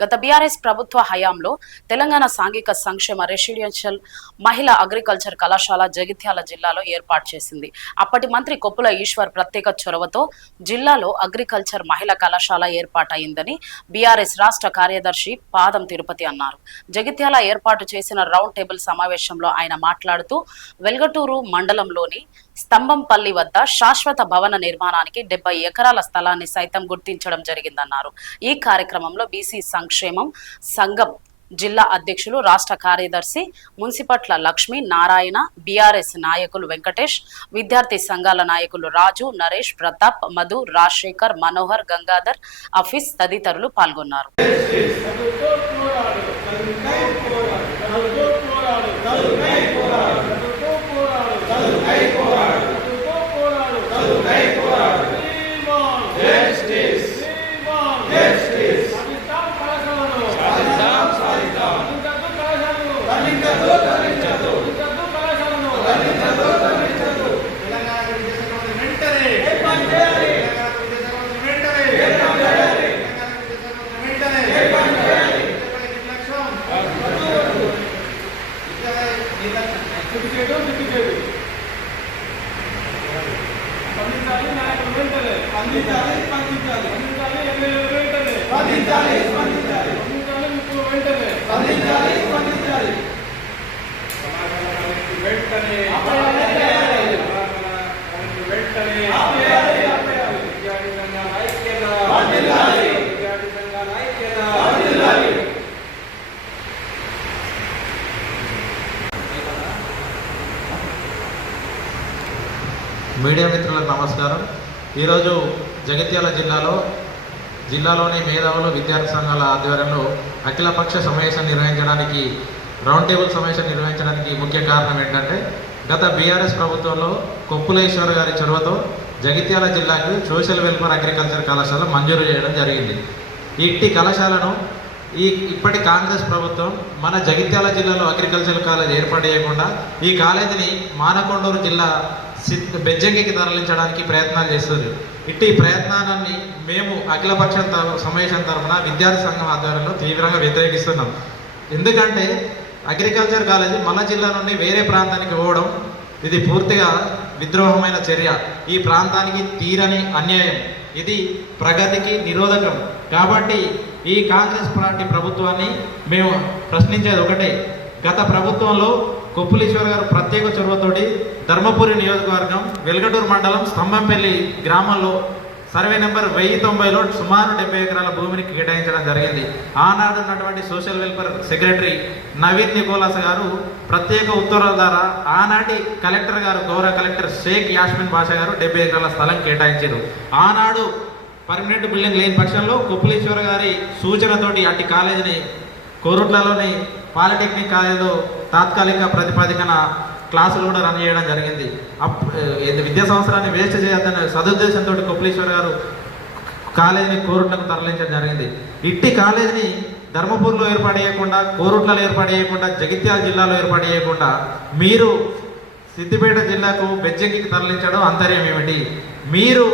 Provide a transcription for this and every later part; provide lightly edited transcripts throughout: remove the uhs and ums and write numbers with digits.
గత బీఆర్ఎస్ ప్రభుత్వ హయాంలో తెలంగాణ సాంఘిక సంక్షేమ రెసిడెన్షియల్ మహిళా అగ్రికల్చర్ కళాశాల జగిత్యాల జిల్లాలో ఏర్పాటు చేసింది. అప్పటి మంత్రి కొప్పుల ఈశ్వర్ ప్రత్యేక చొరవతో జిల్లాలో అగ్రికల్చర్ మహిళా కళాశాల ఏర్పాటైందని బీఆర్ఎస్ రాష్ట్ర కార్యదర్శి పాదం తిరుపతి అన్నారు. జగిత్యాల ఏర్పాటు చేసిన రౌండ్ టేబుల్ సమావేశంలో ఆయన మాట్లాడుతూ వెల్గటూరు మండలంలోని స్తంభంపల్లి వద్ద శాశ్వత భవన నిర్మాణానికి 70 ఎకరాల స్థలాన్ని సైతం గుర్తించడం జరిగిందన్నారు. ఈ కార్యక్రమంలో బీసీ సంక్షేమం సంఘం జిల్లా అధ్యక్షులు రాష్ట్ర కార్యదర్శి మున్సిపట్ల లక్ష్మి నారాయణ, బీఆర్ఎస్ నాయకులు వెంకటేష్, విద్యార్థి సంఘాల నాయకులు రాజు, నరేష్, ప్రతాప్, మధు, రాజశేఖర్, మనోహర్, గంగాధర్, అఫీస్ తదితరులు పాల్గొన్నారు. మీడియా మిత్రులకు నమస్కారం. ఈరోజు జగిత్యాల జిల్లాలోని మేధావులు విద్యార్థి సంఘాల ఆధ్వర్యంలో అఖిలపక్ష సమావేశం నిర్వహించడానికి రౌండ్ టేబుల్ సమావేశం నిర్వహించడానికి ముఖ్య కారణం ఏంటంటే గత బీఆర్ఎస్ ప్రభుత్వంలో కొప్పుల ఈశ్వర్ గారి చొరవతో జగిత్యాల జిల్లాకు సోషల్ వెల్ఫేర్ అగ్రికల్చర్ కళాశాల మంజూరు చేయడం జరిగింది. ఇట్టి కళాశాలను ఇప్పటి కాంగ్రెస్ ప్రభుత్వం మన జగిత్యాల జిల్లాలో అగ్రికల్చర్ కాలేజ్ ఏర్పాటు చేయకుండా ఈ కాలేజీని మానకొండూరు జిల్లా బెజ్జంగికి తరలించడానికి ప్రయత్నాలు చేస్తుంది. ఇట్టి ప్రయత్నాన్ని మేము అఖిలపక్ష సమావేశం తరఫున విద్యార్థి సంఘం ఆధ్వర్యంలో తీవ్రంగా వ్యతిరేకిస్తున్నాం. ఎందుకంటే అగ్రికల్చర్ కాలేజీ మన జిల్లా నుండి వేరే ప్రాంతానికి పోవడం ఇది పూర్తిగా విద్రోహమైన చర్య. ఈ ప్రాంతానికి తీరని అన్యాయం. ఇది ప్రగతికి నిరోధకం. కాబట్టి ఈ కాంగ్రెస్ పార్టీ ప్రభుత్వాన్ని మేము ప్రశ్నించేది ఒకటే, గత ప్రభుత్వంలో కొప్పులీశ్వర్ గారు ప్రత్యేక చొరవతోటి ధర్మపురి నియోజకవర్గం వెల్గటూరు మండలం స్తంభంపల్లి గ్రామంలో సర్వే నెంబర్ 1090లో సుమారు 70 ఎకరాల భూమిని కేటాయించడం జరిగింది. ఆనాడు ఉన్నటువంటి social welfare secretary Naveen Nicolas గారు ప్రత్యేక ఉత్తర్వుల ద్వారా ఆనాటి కలెక్టర్ గారు గౌరవ కలెక్టర్ షేక్ యాస్మిన్ బాషా గారు 70 ఎకరాల స్థలం కేటాయించారు. ఆనాడు పర్మనెంట్ బిల్డింగ్ లేని పక్షంలో కొప్పులీశ్వర్ గారి సూచనతోటి అట్టి కాలేజీని కోరుట్లలోని పాలిటెక్నిక్ కాలేజీలో తాత్కాలిక ప్రతిపాదికన క్లాసులు కూడా రన్ చేయడం జరిగింది. విద్యా సంవత్సరాన్ని వేస్ట్ చేయొద్దనే సదుద్దేశంతో కొప్పులీశ్వర్ గారు కాలేజీని కోరుట్లకు తరలించడం జరిగింది. ఇట్టి కాలేజీని ధర్మపూర్లో ఏర్పాటు చేయకుండా, కోరుట్లలో ఏర్పాటు చేయకుండా, జగిత్యాల జిల్లాలో ఏర్పాటు చేయకుండా మీరు సిద్దిపేట జిల్లాకు బెజ్జంగికి తరలించడం అంతర్యం ఏమిటి? మీరు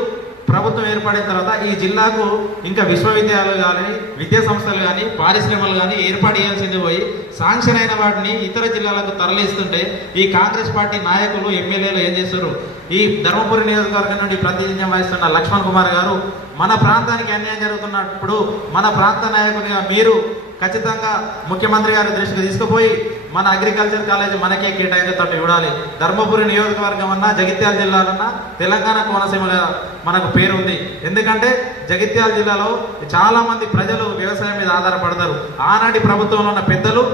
ప్రభుత్వం ఏర్పడిన తర్వాత ఈ జిల్లాకు ఇంకా విశ్వవిద్యాలయాలు కానీ, విద్యా సంస్థలు కానీ, పారిశ్రమలు కానీ ఏర్పాటు చేయాల్సింది పోయి శాంక్షన్ అయిన వాటిని ఇతర జిల్లాలకు తరలిస్తుంటే ఈ కాంగ్రెస్ పార్టీ నాయకులు, ఎమ్మెల్యేలు ఏం చేస్తారు? ఈ ధర్మపురి నియోజకవర్గం నుండి ప్రాతినిధ్యం వహిస్తున్న లక్ష్మణ్ కుమార్ గారు మన ప్రాంతానికి అన్యాయం జరుగుతున్నప్పుడు మన ప్రాంత నాయకునిగా మీరు ఖచ్చితంగా ముఖ్యమంత్రి గారి దృష్టికి తీసుకుపోయి మన అగ్రికల్చర్ కాలేజీ మనకే కేటాయించేటట్టు చూడాలి. ధర్మపురి నియోజకవర్గం అన్నా, జగిత్యాల జిల్లాలన్నా తెలంగాణ కోనసీమగా మనకు పేరు ఉంది. ఎందుకంటే జగిత్యాల జిల్లాలో చాలామంది ప్రజలు వ్యవసాయం మీద ఆధారపడతారు. ఆనాటి ప్రభుత్వంలో ఉన్న పెద్దలు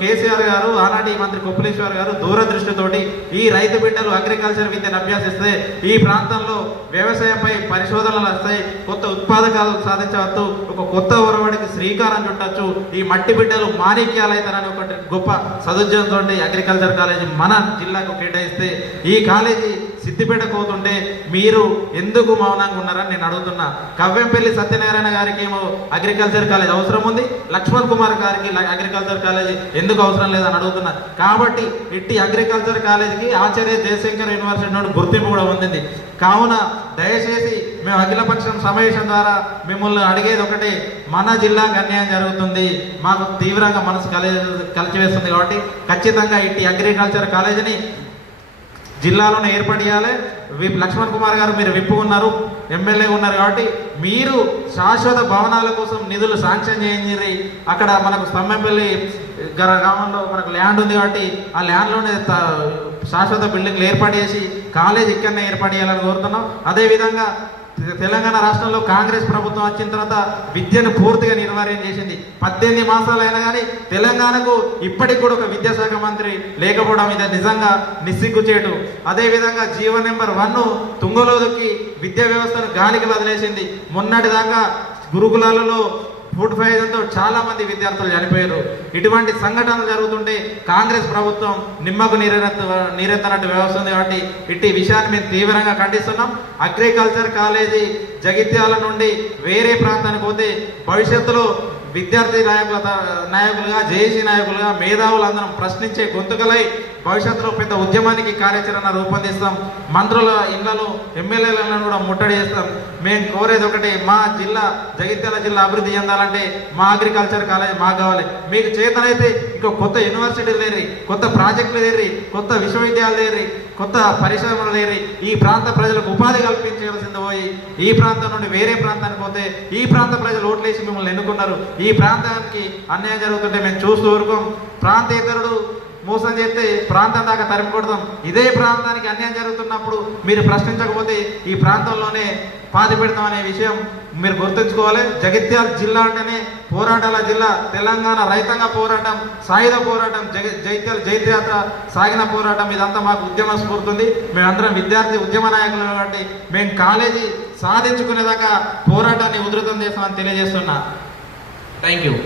కేసీఆర్ గారు, ఆనాటి మంత్రి కొప్పులీశ్వర్ గారు దూరదృష్టితోటి ఈ రైతు బిడ్డలు అగ్రికల్చర్ విద్యను అభ్యసిస్తే ఈ ప్రాంతంలో వ్యవసాయంపై పరిశోధనలు వస్తాయి, కొత్త ఉత్పాదకాలు సాధించవచ్చు, ఒక కొత్త ఒరవడికి శ్రీకారం చుట్టచ్చు, ఈ మట్టి బిడ్డలు మాణిక్యాలు అవుతారని ఒకటి గొప్ప సదుద్దేశంతో అగ్రికల్చర్ కాలేజీ మన జిల్లాకు కేటాయిస్తే ఈ కాలేజీ సిద్దిపేట పోతుంటే మీరు ఎందుకు మౌనంగా ఉన్నారని నేను అడుగుతున్నా. కవ్వెంపల్లి సత్యనారాయణ గారికి ఏమో అగ్రికల్చర్ కాలేజ్ అవసరం ఉంది, లక్ష్మణ్ కుమార్ గారికి అగ్రికల్చర్ కాలేజ్ ఎందుకు అవసరం లేదని అడుగుతున్నా. కాబట్టి ఇట్టి అగ్రికల్చర్ కాలేజీకి ఆచార్య జయశంకర్ యూనివర్సిటీ నుండి గుర్తింపు కూడా పొందింది. కావున దయచేసి మేము అఖిలపక్షం సమావేశం ద్వారా మిమ్మల్ని అడిగేది ఒకటి, మన జిల్లాకు అన్యాయం జరుగుతుంది, మాకు తీవ్రంగా మనసు కలిచివేస్తుంది. కాబట్టి ఖచ్చితంగా ఇట్టి అగ్రికల్చర్ కాలేజీని జిల్లాలోనే ఏర్పడియాలి. లక్ష్మణ్ కుమార్ గారు మీరు విప్పు ఉన్నారు, ఎమ్మెల్యే ఉన్నారు, కాబట్టి మీరు శాశ్వత భవనాల కోసం నిధులు శాంక్షన్ చేయండి. అక్కడ మనకు స్తంభంపల్లి గ్రామంలో మనకు ల్యాండ్ ఉంది, కాబట్టి ఆ ల్యాండ్లోనే శాశ్వత బిల్డింగ్లు ఏర్పాటు చేసి కాలేజ్ ఇక్కడనే ఏర్పాటు చేయాలని కోరుతున్నాం. అదేవిధంగా తెలంగాణ రాష్ట్రంలో కాంగ్రెస్ ప్రభుత్వం వచ్చిన తర్వాత విద్యను పూర్తిగా నిర్వహణ చేసింది. 18 మాసాలు అయినా కానీ తెలంగాణకు ఇప్పటికి కూడా ఒక విద్యాశాఖ మంత్రి లేకపోవడం ఇది నిజంగా నిస్సిగ్గుచేటు. అదేవిధంగా జీవో నెంబర్ 1 తుంగలో దొక్కి విద్యా వ్యవస్థను గాలికి వదిలేసింది. మొన్నటి దాకా గురుకులాలలో ఫుడ్ పాయిజన్తో చాలా మంది విద్యార్థులు చనిపోయారు. ఇటువంటి సంఘటనలు జరుగుతుంటే కాంగ్రెస్ ప్రభుత్వం నిమ్మకు నీరెత్తనట్టు వ్యవస్థ ఉంది. కాబట్టి ఇట్టి విషయాన్ని మేము తీవ్రంగా ఖండిస్తున్నాం. అగ్రికల్చర్ కాలేజీ జగిత్యాల నుండి వేరే ప్రాంతానికి పోతే భవిష్యత్తులో విద్యార్థి నాయకులుగా జేఏసీ నాయకులుగా మేధావులందరం ప్రశ్నించే గొంతుకలై భవిష్యత్తులో పెద్ద ఉద్యమానికి కార్యాచరణ రూపొందిస్తాం. మంత్రుల ఇళ్లను ఎమ్మెల్యేలను కూడా ముట్టడి చేస్తాం. మేము కోరేది ఒకటి, మా జిల్లా జగిత్యాల జిల్లా అభివృద్ధి చెందాలంటే మా అగ్రికల్చర్ కాలేజ్ మాకు కావాలి. మీకు చేతనైతే ఇంకా కొత్త యూనివర్సిటీలు లేరి, కొత్త ప్రాజెక్టులు లేరి, కొత్త విశ్వవిద్యాలయాలు లేరి, కొత్త పరిశ్రమలు లేరి, ఈ ప్రాంత ప్రజలకు ఉపాధి కల్పించాల్సింది పోయి ఈ ప్రాంతం నుండి వేరే ప్రాంతానికి పోతే ఈ ప్రాంత ప్రజలు ఓట్లేసి మిమ్మల్ని ఎన్నుకున్నారు. ఈ ప్రాంతానికి అన్యాయం జరుగుతుంటే మేము చూస్తూ ఊరుకోం. ప్రాంతేతరుడు మోసం చేస్తే ప్రాంతం దాకా తరిమి కొడతాం. ఇదే ప్రాంతానికి అన్యాయం జరుగుతున్నప్పుడు మీరు ప్రశ్నించకపోతే ఈ ప్రాంతంలోనే పాతి పెడతాం అనే విషయం మీరు గుర్తుంచుకోవాలి. జగిత్యాల జిల్లా అంటేనే పోరాటాల జిల్లా. తెలంగాణ రైతాంగ పోరాటం, సాయుధ పోరాటం, జగిత్యాల జైత్యాత్ర సాగిన పోరాటం, ఇదంతా మాకు ఉద్యమ స్ఫూర్తుంది. మేమందరం విద్యార్థి ఉద్యమ నాయకులు కాబట్టి మేము కాలేజీ సాధించుకునేదాకా పోరాటాన్ని ఉధృతం చేస్తామని తెలియజేస్తున్నా. Thank you.